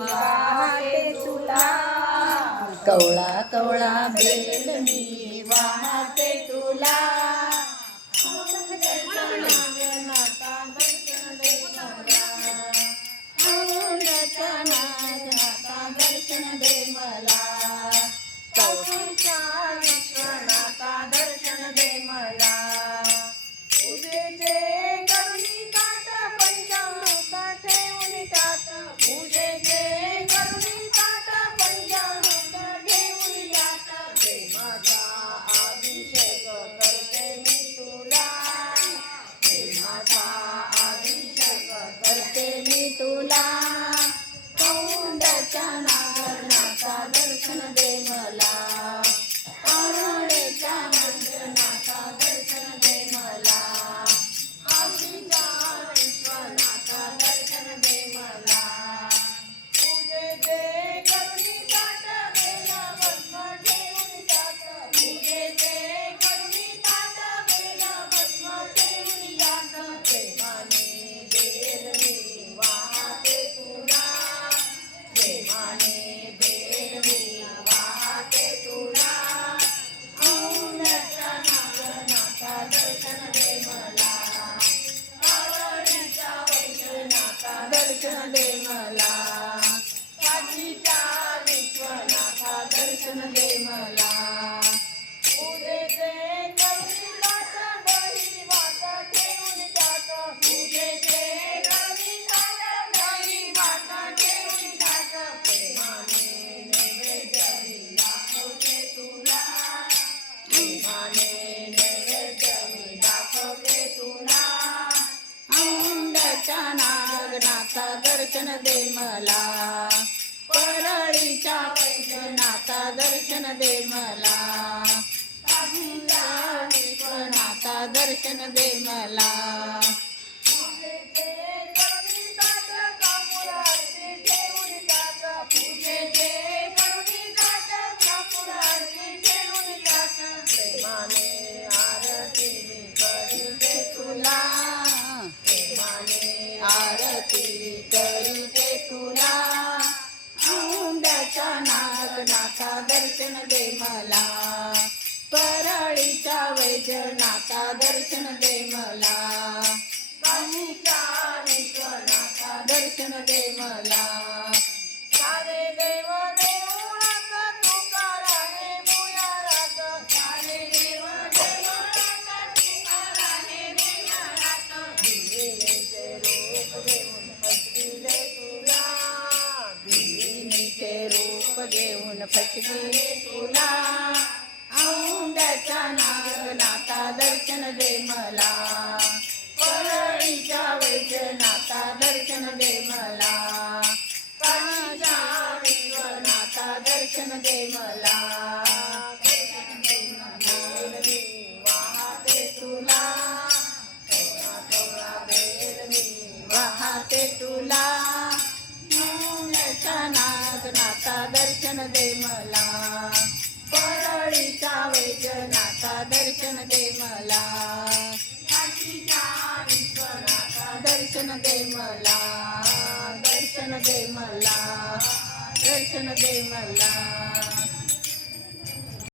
वाहते तुला. कवळा कवळा बेल मी वाहते तुला दर्शन दे मला. काशीच्या विश्वनाथा दर्शन दे मला. पूजेचे करुणी वाट ठेवून करुणी वाट ठेवून प्रेमाने नैवेद्य मी दाखवते तुला. प्रेमाने नैवेद्य मी दाखवते तुला. औंधाच्या दर्शन दे मला. परळीच्या वैजनाथा दर्शन दे मला. विश्वनाथा दर्शन दे मला. आरती वैजनाथा दर्शन दे मला. परळीचा वैजनाथा दर्शन दे मला. घेऊन फसविले तुला औंधाच्या नागनाथा दर्शन दे मला. दर्शन दे मला. परळीचा वेग